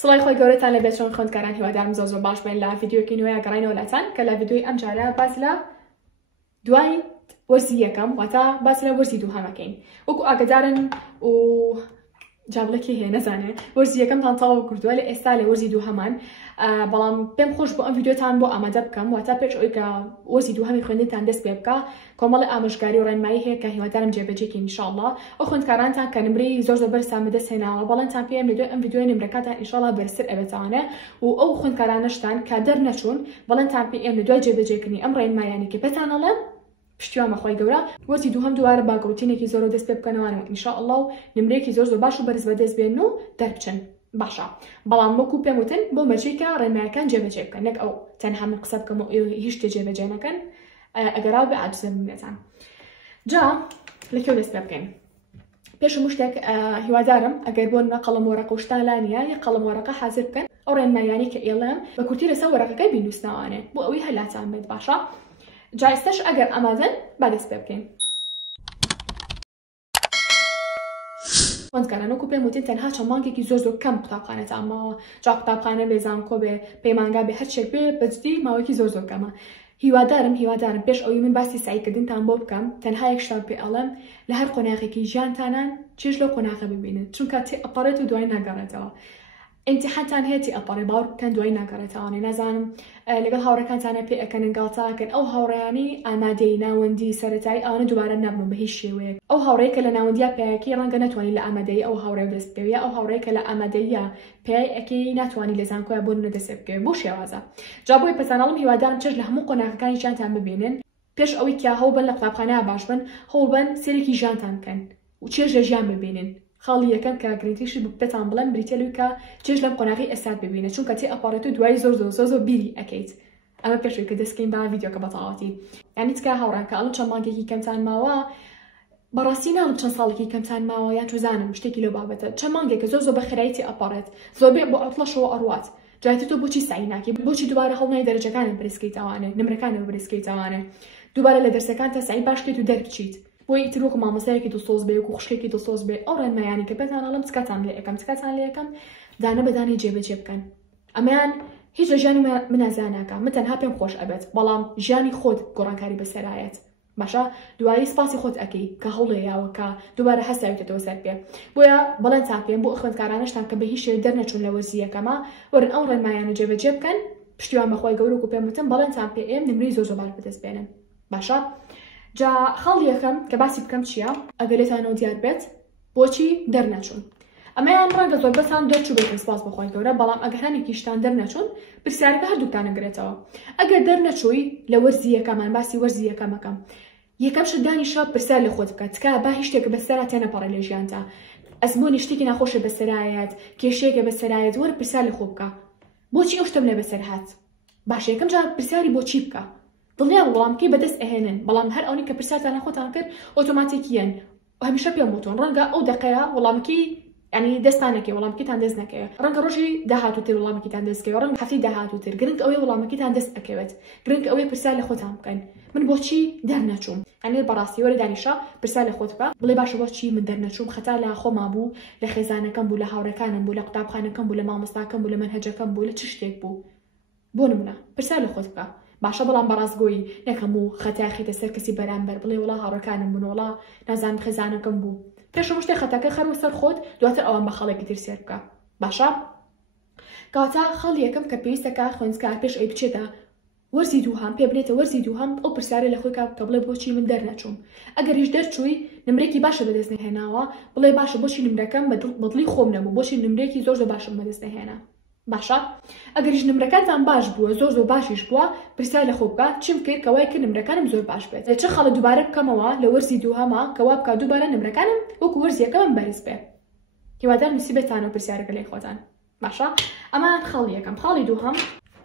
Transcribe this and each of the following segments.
سڵای خۆی گەورەتان لە بێت چۆن خوێندکاران هیوادارم زۆر باش بن لە ڤیدیۆکی نوێیە گەڕینەوە لاتان کە لە ڤیدیۆی ئەم جارە باس لە دوای وەرزی یەکەم واتە باس لە وەرزی دووهەمەکەین وەکو ئاگدارن و جابلەکی هەیە نەزانێ وەرزی یەکەمتان تەواو کردووە لە ئێستا لە وەرزی دووهەمان بەڵام پێم خۆش بۆ ئەم ڤیدیۆتان بۆ ئامادە بکەم واتە پێش ئەوەی کە وەرزی دووهەمی خوێندنتان دەست پێ بکە کۆمەڵی ئامۆژگاری و ڕێنمایی هەیە کە هیوادارم جێبەجێکین ئینشاءڵڵا ئەو خوێندکارانتان کە نمرەی زۆر بەرزتان بەدەست هێناوە بەڵێنتان پێم لە دوای ئەم ڤیدیۆی نمرەکانتان ئینشاءڵڵا بەرزتر ئەبێتوانێ و ئەو خوێندکارانەشتان کە دەرنەچوون بەڵێنتان پێم لە دوای جێبەجێکردنی ئەم ڕێنمایانی کە پێتان ئەڵێم پشتیوانمە خۆی گەورە وەرزی دووهەم دووارە باگڕوتینێکی زۆر دەست پێ بکەنەوەنەوە ئینشاءڵڵا و نمرەیەکی زۆر باش و بەرز بەدەست بێن و دەربچن باشە بەڵام وەکو پێم وتن بۆ مەرجێکە ڕێنمایەکان جێبەجێ بکەن نەک ئەو تەنها من قسە بکەم و هیچ شتێ جێبەجێ نەکەن ئەگەراو بێ عاجزم بێتان جا لەکێو دەست پێ بکەین پێش هەموو شتێک هیوادارم ئەگەر بۆ نە قەڵەم وەرەقە و شتان لانیە یە قەڵەم وەرەقە حازر بکەن ئەو ڕێنمایانی کە ئێڵێم بە کورتی لەسەر وەرەقەکەی بینووسناوانێ بۆ ئەوەی هەلاتان بێت باشە جا ئێستاش ئەگەر ئامادەن با دەست پێ بکەین خوێندکاران وەکو پێم وتین تەنها چەند مانگێکی زۆر کەم قوتابخانەتان ماوە جا قوتابخانە بێ زانکۆ بێ پەیمانگا بێ هەرچێک بێ بەجددی ماوەیەکی زۆر کەمە هیوادارم پێش ئەوەی من باسی سعیکردنتان بۆ بکەم تەنها یەکشتان پێ ئەڵێم لە هەر قۆناغێکی ژیانتانان چێژ لەو قۆناغە ببینن چونکە تێ ئەپەڕێت و دوای ناگەڕێتەوە ئیمتیحانتان هەیە تێ ئەپەڕێ باوەڕ بکەن دوای ناگەڕێتەوەنێ نازانم لەگەڵ هاوڕێکانتانە پێ ئەەکەنن گاڵتاکەن ئەو هاوڕێیانی ئامادەی ناوەندی سەرەتایی ئەوانە دووبارە نابنەوە بە هیچ شێوەیەک ئەو هاوڕێیە کە لە ناوەندیە پێیەکی ڕەنگە ناتوانانی لە ئامادەی ئەو هاوڕێ دەست بکەوێ ئەو هاوڕێیە کە لە ئامادەیە پێی ئەکەی ناتوانانی لە زانکۆیە بۆ نەدەست بکەوێ بۆ شێوازە جا بۆی پەساناڵم هیوادارم چێژ لە هەموو قۆناغەکانی ژیانتان ببینن پێش ئەوەی کە هەوڵ بن لە قوتابخانە باش بن هەوڵ بن سێرێکی ژیانتان بکەن و چێژ لە ژیان ببینن خاڵی یەکەم کە گرنگتیشی بپێتان بڵێن بریتێلووی کە چێژ لەم قۆناغی ئێستاد ببینە چونکە تێ ئەپەڕێت و دوای زۆر بیری ئەەکەیت ئەمە پێشووی کە دەستکەین با ڤیدیۆکە بەتەواوەتی یعنی تکا هاوڕان کە ئەڵم چەند مانگێکی کەمتان ماوە بەڕاستی ناڵم چەند ساڵێکی کەمتان ماوە یان توزانم شتێکی لەو بابەتە چەند مانگێکە زۆر بە خێرایی تێ ئەپەڕێت زۆربێ بۆ ئەوتڵەشەوە ئەڕوات جایتر تۆ بۆچی سعی ناکەی بۆچی دووبارە هەڵنای دەرەجەکانت بریسکەیتەوانێ نمرەکانت بریسکەیتەوانێ دووبارە لە دەرسەکانتە سعی باش بکەیت و دەربچیت بۆی ئیتر وەکو مامۆستایەکی دڵسۆز بێ وەکو خوشکێکی دڵسۆز بێ ئەو ڕێنمایانی کە پێتان ئەڵێم چکاتان لێ یەکەم دانە بەدانەی جێبەجێ بکەن ئەمەیان هیچ لە ژیانی من نازاناکە من تەنها پێم خۆش ئەبێت بەڵام ژیانی خۆت گۆڕانکاری بەسەرایەت باشە دوایی سپاسی خۆت ئەەکەی کە هەوڵەیەوە کە دووبارە هەستاویتەوە سەر پێ بۆیە بەڵێنتان پێم بۆ خوێندکارانشتان کە بە هیچ شێوەیەک دەرنەچوون لە وەرزی یەکەمە وەرن ئەو ڕێنمایانە جێبەجێ بکەن پشتیوان بەخۆی گەورە و پێم وتم بەڵێنتان پێ ئێم نمرەی زۆر باش بەدەست بێنن باشە جا خاڵی یەکەم کە باسی بکەم چییە ئەگەرێتانەوە دیار بێت بۆچی دەرنەچوون ئەمەیان ڕەنگە زۆر بەسان دەرچوو بێتن سپاس بەخۆی گەورە بەڵام ئەگەرانێکیشتان دەرنەچوون پرسیارەکە هەردووکتان ئەگرێتەوە ئەگەر دەرنەچووی لە وەرزی یەکەمان باسی وەرزی یەکەمەکەم یەکەم شدانیشە پرسیار لە خۆت بکات تکایە با هیچ شتێک بەسەرا تێنەپەڕێ لە ژیانتا ئەزمموی شتێکی ناخۆشە بەسەرایەت کێشەیەکە بەسەرایەت وەرە پرسیار لە خۆ بکە بۆچی ئەو شتم لێ بەسەر هات باشە یەکەم جار پرسیاری بۆچی بکە دڵنیا وەڵامکەی بەدەست ئەهێنن بەڵام هەر ئەوەی کە پرسیارتان خۆتان کرد ئۆتۆماتیکیەن هەمیشە پێم وتۆن ڕەنگە ئەو دقەیە وەڵامکی ینی دەستانەکەی وەڵامکیتان دەست نەکەوێت ڕەنگە ڕۆژی داهاتووتر وەڵامکیتان دەستکەوێت ڕەنگە هەفتی داهاتووتر گرنگ ئەوەی وەڵامەکەیتان دەست ئەکەوێت گرنگ ئەوەی پرسیار لە خۆتان بکەن من بۆچی دەرنەچووم ئەنێ بەڕاستی وەرە دانیشە پرسیار لە خۆت بکە بڵێ باشە بۆچی من دەرنەچووم خەتا لە خۆما بوو لە خێزانەکەم بوو لە هاوڕێکانم بوو لە قوتابخانەکەم بوو لە مامۆستاکەم بوو لە مەنهەجەکەم بوو لە چ شتێک بوو بۆ نمونە پرسیار لە خۆت بکە باشە بەڵام بەڕاستگۆیی نەکەم و خەتاخیتە سەر کەسی بەرامبەر بڵێ وڵا هاوڕەکانم بوون وڵا نازانم خێزانەکەم بوو پێش شتێک خەتاکە خەرمە سەر خۆت دواتر ئەوان بە خەڵێکی تر سێر بکە باشە کەواتە خەڵ یەکەم کە پێویستەکە خوێندکار پێش ئەی بچێتە وەرزی دووهەم پێ بنێتە وەرزی دووهەم ئەو پرسیارە لە خۆی کە بڵێ بۆچی من دەرنەچووم ئەگەر هیچ دەرچووی نمرێکی باشە بەدەست نهێناوە بڵێ باشە بۆچی نمرەکەم بەدڵی خۆم نەبوو بۆچی نمرێکی زۆر باشم بەدەست نهێنا باشە ئەگەریش نمرەکانتان باش بووە زۆر باشیش بووە پرسیار لە خۆ بکە چیم کرد کەوای کرد نمرەکانم زۆر باش بێت چه خەڵە دووبارە بکەمەوە لە وەرزی دووهەمە کەوا بکە دووبارە نمرەکانم وەکو وەرزی یەکەمم بەرز بێ هیوادار نسیبێتانە پرسیارەکە لای خۆتان باشە ئەمە خاڵی یەکەم خاڵی دووهەم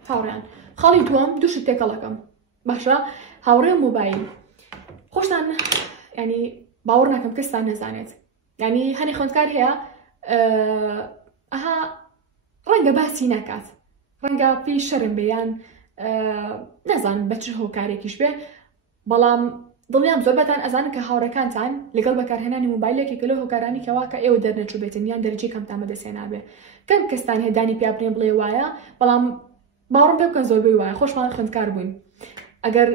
هاوڕێیان خاڵی دووەم دوو شت تێکەڵەکەم باشە هاوڕێ و موبایل خۆشتان ینی باوەڕ ناکەم کەستان نەزانێت ینی هەنێ خوێندکار هەیە ئەها ڕەنگە باسی ناکات ڕەنگە پێی شەرم بێیان نەزانم بە چ هۆکارێکیش بێ بەڵام دڵنیام زۆربەتان ئەزانن کە هاوڕێکانتان لەگەڵ بەکارهێنانی موبایلێکی گەلۆ هۆکارانی کەوا کە ئێوە دەرنەچوو بێتن یان دەرەجەی کەمتان بەدەستهێنابێ کەم کەستان هێدانی پیا بڵێن بڵێ وایە بەڵام باوەڕم پێ بکەن زۆربەی وایە خۆشمان خوێندکار بووین ئەگەر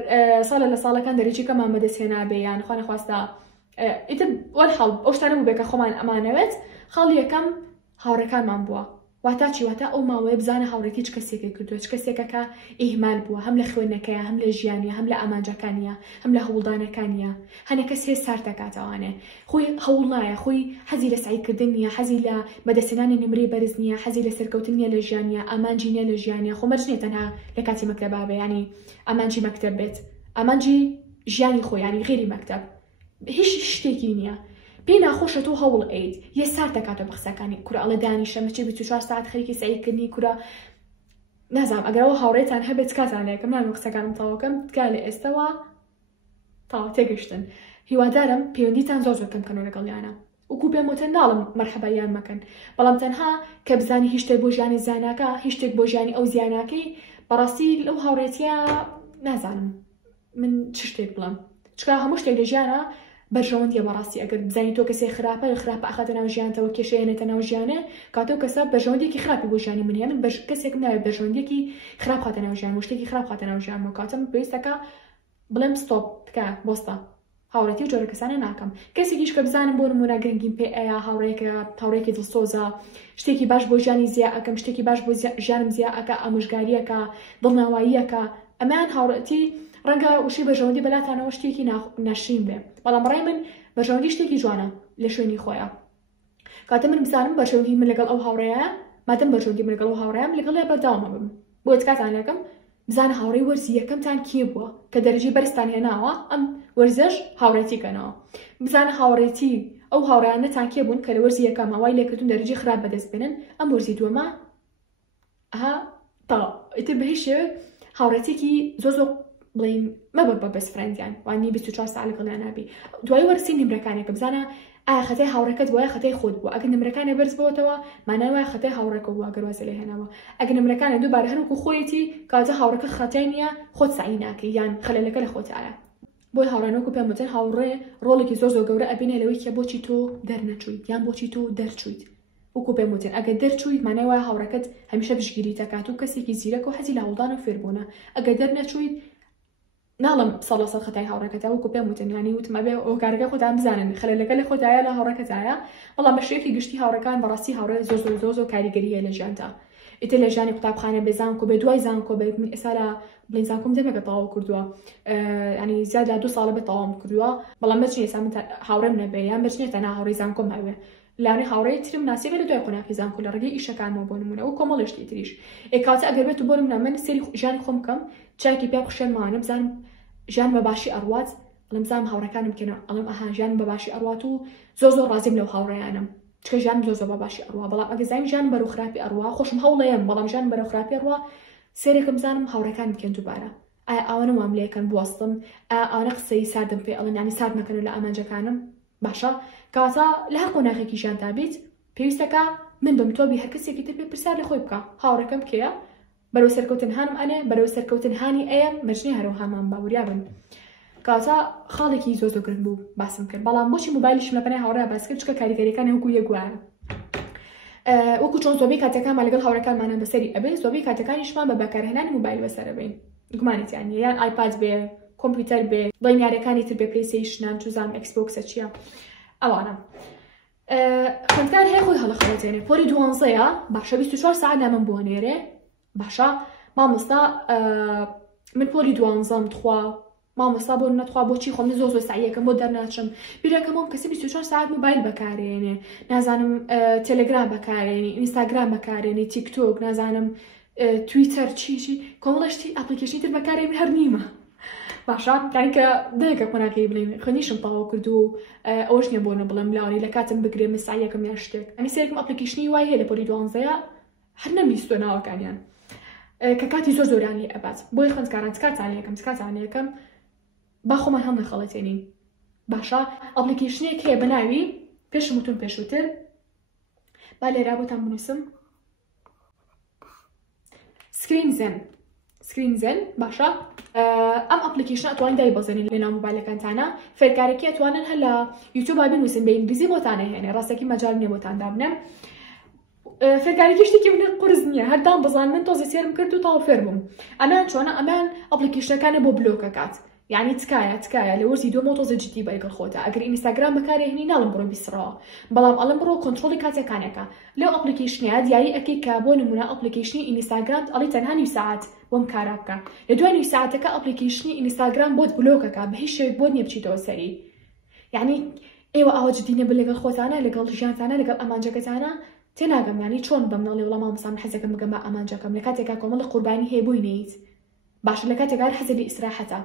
ساڵە لە ساڵەکان دەرەجەی کەمان بەدەستهێنابێ یان خوا نەخواستا ئیتر وەرحەڵ ئەو شتانە بوو بێ کە خۆمان ئەمانەوێت خاڵی یەکەم هاوڕێکانمان بووە واتا چی واتا ئەو ماوەیە بزانە هاوڕێکی چ کەسێکی کردووە چ کەسێکە کە ئیهمال بووە هەم لە خوێندنەکەیە هەم لە ژیانیە هەم لە ئامانجەکانیە هەم لە هەوڵدانەکانیە هەنە کەس هێز سارد دەکاتەوانێ خۆی هەوڵ نایە خۆی حەزی لە سعیکردن نییە حەزی لە بەدەستهێنانی نمرەی بەرز نییە حەزی لە سەرکەوتن نییە لە ژیانیە ئامانجی نییە لە ژیانیە خۆ مەرج نییە تەنها لە کاتی مەکتەبا بێ ینی ئامانجی مەکتەب بێت ئامانجی ژیانی خۆی ینی غێری مەکتەب هیچ شتێکی نییە پێی ناخۆشە تۆ هەوڵ ئەیت یە سارد دەکاتە بە قسەکانی کورە ئەڵە دانیشە مەچێ 24 ساعت خەریکی سعیکردنی کورە نازانم ئەگەرەوە هاوڕێتان هەبێت کاتان لێکم نامە قسەکانم تەواوکەم تکا لە ئێستەوە تاوا تێگەشتن هیوادارم پەیوەندیتان زۆر زۆر کەمکەنەوە لەگەڵیانە وەکو پێم وتە ناڵم مەرحەبەیان مەکەن بەڵام تەنها کە بزانی هیچ شتێک بۆ ژیانی زیاناکە هیچ شتێک بۆ ژیانی ئەو زیاناکەی بەڕاستی لەو هاوڕێتیە نازانم من چ شتێک بڵم چکە هەموو شتێک لە ژیانە بەرژەوەندیە بەڕاستی ئەگەر بزانی تۆ کەسێک خراپە خراپە ئەخاتە ناو ژیانتەوە کێشەیەنێتە ناو ژیانێ کاتەوە کەسە بەرژەوەندێکی خراپی بۆ ژیانی منیە من کەسێکم ناوێت بەرژەوەندێکی خراپ خاتە ناو ژیان شتێکی خراپ خاتە ناو ژیانەوە کاتم پێویستەکە بڵێم ستۆپ بکە بۆستە هاوڕێتی و جۆرە کەسانە ناکەم کەسێکیش کە بزانم بۆ نمونە گرنگیم پێ ئەیە هاوڕێکی دڵسۆزە شتێکی باش بۆ ژیانی زیاد ئەەکەم شتێکی باش بۆ ژیانم زیاد ئەکە ئامۆژگاریەکە دڵناواییەکە ئەمان هاوڕێتی ڕەنگە وشی بەرژەوەندی بەلاتانەوە شتێکی ناشرین بێ بەڵام ڕای من بەرژەوەندی شتێکی جوانە لە شوێنی خۆیە کاتە من بزانم بەرژەوەندی من لەگەڵ ئەو هاوڕێیە مادەم بەرژەوەندی من لەگەڵ ئەو هاوڕێیان لەگەڵ بەرداوامە بم بۆ کاتان لەکەم بزانە هاوڕێی وەرزی یەکەمتان کێ بووە کە دەرەجەی بەرزتان هێناوە ئەم وەرزش هاوڕێتیکەنەوە بزانە هاوڕێتی ئەو هاوڕیانەتان کێ بوون کە لە وەرزی یەکەم هەوای لێکردون دەرەجەی خراپ بەدەست بێنن ئەم وەرزی دووەمە ئیتر بە هیچ شێوێ هاوڕێتێکی زۆر بڵین مەبە بە بەست فرەندیان وانی 24 ساعت لەگەڵیان نابی دوای وەرسی نمرەکانێکە بزانە ئایا خەتای هاوڕێکەت وایە خەتای خۆت بووە ئەگەر نمرەکانە بەرز بەوەتەوە مانای وایە خەتای هاوڕێکە بووە ئەگەر وازە لێ هێناوە ئەگەر نمرەکانە دووبارە هەروکو خۆیەتی کاتە هاوڕێکە خەتای نییە خۆت سعی ناکەی یان خەلەلەکە لە خۆتایە بۆی هاوڕێنەوەکو پێم وتن هاوڕێ ڕۆڵێکی زۆر زۆر گەورە ئەبینێ لەوەی کە بۆچی تۆ دەرنەچوویت یان بۆچی تۆ دەرچوویت وەکو پێم وتن ئەگەر دەرچوویت مانای وایە هاوڕێکەت هەمیشە پشگیری دەکات و کەسێکی زیرەک و حەزی لە هەوڵدان و فێربوونە ئەگەر دەرنەچوویت ناڵم سەڵە سەد خەتای هاوڕێکەتە وەکو پێم وتن ینی وتمە بێ ئۆکارەکە خۆتان بزانن خەلەلەکە لە خۆتایە لە هاوڕێکەتایە بەڵام بە شێوەیەکی گشتی هاوڕەکان بەڕاستی هاوڕێ زۆر کاریگەریە لە ژیاندا ئیتر لە ژیانی قوتابخانە بێ زانکۆ بێ دوای زانکۆ بێت من ئێستا لە بڵین زانکۆم دەمێکە تەواو کردووە ینی زیاد لە 2 ساڵە بێت تەواوم کردووە بەڵام بەچ نیە ئێستا من هاوڕێم نەبێ یان بەچ نیە تەنها هاوڕێی زانکۆم هەبێ لەوانەیە هاوڕێی ترم ناسیبێت لە دوای قۆناغی زانکۆ لە ڕێگەی ئیشەکانەوە بۆ نمونە و کۆمەڵی شتی تریش کاتە ئەگەر بێت بۆ نمونە من سەری ژیانی خۆم بکەم چاکی پێ بخشێنمانە بزانم ژیان بە باشی ئەڕوات ئەڵم زانم هاوڕەکانم بکەنەوە ئەڵم ئەها ژیان بە باشی ئەڕوات و زۆر ڕازیم لەو هاوڕێیانم چکە ژیان زۆر بە باشی ئەڕوا بەڵام ئەگەر زانیم ژیان بەرەو خراپی ئەڕوا خۆشم هەوڵەیەم بەڵام ژیان بەرەو خراپی ئەڕوا سێرێکم زانم هاوڕەکان بکەن دووبارە ئایا ئەوانە وام لێکەن بوەستم ئەوانە قسەی ساردم پێ ئەڵن ینی سارد مەکەن لە ئامانجەکانم باشە کاتە لە هەر قۆناغێکی ژیانتا بیت پێویستەکە من بم تۆ بی هەر کەسێکی تر پێ پرسیار لە خۆی بکە هاوڕەکەم کێیە بەرەو سەرکەوتن هانم ئەنێ بەرەو سەرکەوتن هانی ئەیە مەجنێ هەرەوە هامان باوریا بن کاتە خاڵێکی زۆر گرنگ بوو باسم کرد بەڵام بۆچی موبایلیشم لە پەنای هاوڕێ باس کرد چکە کاریگەریەکان هەوکو یەکوایە وەکو چۆن زۆربەی کاتەکانمان لەگەڵ هاوڕێکانمانە بەسەری ئەبێ زۆربەی کاتەکانیشمان بە بەکارهێنانی موبایل بەسەرە بین گومانێتیان یان ئایپاد بێ کۆمپیوتەر بێ بڵینیارەکانی تر بێ پلەیستیشنان توزان ئەکسبۆکسە چییە ئەوانە خوێندکار هەیە خۆی هەڵەخەڵەتێنێ پۆلی 12ەیە باشە 24 ساعت نامم بۆ نێرێ باشە مامۆستا من پۆلی 12ەم تخوا مامۆستا بۆ نەتخوا بۆچی خۆم زۆر سعیەکەم بۆ دەرناچم بیرەکەمەوە کەسی 24 ساعت موبایل بەکارێنێ نازانم تەلەگرام بەکارێنی ئینستاگرام بەکارێنی تیکتۆک نازانم تویتەر چی کۆمەڵشتی ئەپلیکیشنی تر بەکارێنی هەر نیمە باشە کە دەیەکە قۆناکەی بڵێن خۆنیشم تەواو کرد و ئەوەش نییە بۆ نە بڵم لاوانی لە کاتم بگرێ مەسایەکەم یان شتێک ئەمی سێرەکەم ئەپلیکیشنی وای هەیە لە پۆلی 12ەیە هەر نەمیستۆ ناوەکانیان کە کاتی زۆر زۆرانی ئەبات بۆی خوێندکاران کاتانەکەم با خۆمان هەم نەخەڵەتێنین باشە ئەپلیکیشنێک هەیە بە ناوی پێشم وتم پێشووتر با لێرا بۆتان بنووسم سکرین زن باشە ئەم ئەپلیکیشنە ئەتوانین دایبەزێنین لەناو مۆبایلەکانتانە فێرکارێکی ئەتوانن هەر لە یوتیوب بنووسن بە ئینگلیزی بۆتانە هێنێ ڕاستەکی مەجال نییە بۆتان دابنێ فێرکارێکی شتێکی من قورس نییە هەردام بزان من تۆزە سێرم کرد و تاو فێر بووم ئەمان چۆنە ئەمان ئەپلیکیشنەکانە بۆ بلۆکەکات یعنی تکایە لە وەرزی دووەمە تۆزە جدی بەیگەڵ خۆتە ئەگەر ئینستاگرام بەکارهێنی ناڵم بڕۆ بیسڕەوە بەڵام ئەڵم بڕۆ کۆنتڕۆلی کاتێکانێکە لەو ئەپلیکیشنە دیاری ئەکەی کە بۆ نمونە ئەپلیکیشنی ئینستاگرام ئەڵی تەنها نیو ساعت بۆم کارا بکە لە دوای نیو ساعتەکە ئەپلیکیشنی ئینستاگرام بۆت بلۆکەکە بە هیچ شێوێک بۆت نییە بچیتەوە سەری یعنی ئێوە ئەوە جدی نەبن لەگەڵ خۆتانە لەگەڵ ژیانتانە لەگەڵ ئەمانجەکەتانە تێناگەم ینی چۆن بەمناڵی وەڵام مامۆسام حەزەکەم بگەم بە ئەمانجەکەم لە کاتێکا کۆمەڵی قوربانی هەیە بۆی نەیت باشە لە کاتێکار حەزە لە ئیسراحەتە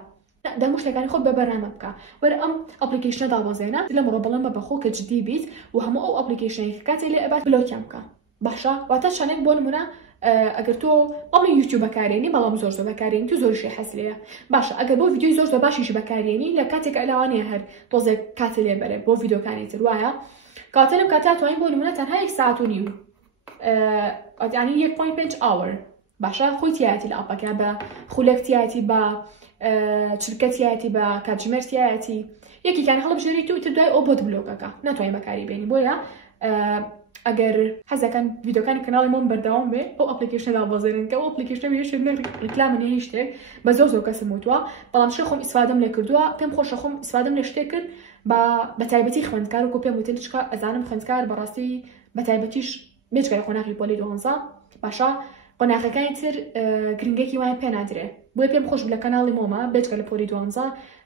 دەمو شتەکانی خۆت بە بەرنامە بکە وەرە ئەم ئەپلیکیشنە دابەزێنە لەمڕۆ بەڵێن بە بەخۆ کە جدی بیت و هەموو ئەو ئەپلیکیشنێک کاتێک لێ ئەبات بلۆکیان بکە باشە واتە چەندێک بۆ نمونە ئەگەر تۆ بەڵێ یوتیوب بەکارێنی بەڵام زۆر بەکارێنی تو زۆرشی حەز لێیە باشە ئەگەر بۆ ڤیدیۆی زۆر باشیش بەکارێنی لە کاتێک ئەلاوانەیە هەر تۆزێک کاتێ لێ بەرێ بۆ ڤیدیۆکانی تر وایە کاتەرم کاتا توانین بۆ نمونە تەنها 1 ساعت و نیو ینی 1.5 ئاور باشە خۆی تایەتی لە ئاپەکە بە خولەکتیاتی بە چرکەتیاتی بە کاتژمێرتیاتی یەکێکیان هەڵبژێریت و تر دوای ئەو بۆت بلۆکەکە ناتوانین بەکاری بێنی بۆیە ئەگەر حەزەکەن ڤیدیۆکانی کەناڵی مۆم بەردەوام بێ ئەو ئەپلیکیشنە دابەزێنن کە ئەو ئەپلیکیشنە هیچ ڕیکلامە هیچ شتێک بە زۆر کەسم وتووە بەڵام شێ خۆم ئیسفادەم لێ کردووە پێم خۆشە خۆم ئیسفادەم لێ شتێک کرد بە تایبەتی خوێندکار و پێم وتێ چکە ئەزانم خوێندکار بەڕاستی بە تایبەتیش بێجگەرە قۆناغی پۆلی 12 باشە قۆناغەکانی تر گرنگێکی وایە پێ نادرێ بۆیە پێم خۆش لە کەناڵی مۆمە بێجگە لە پۆلی 12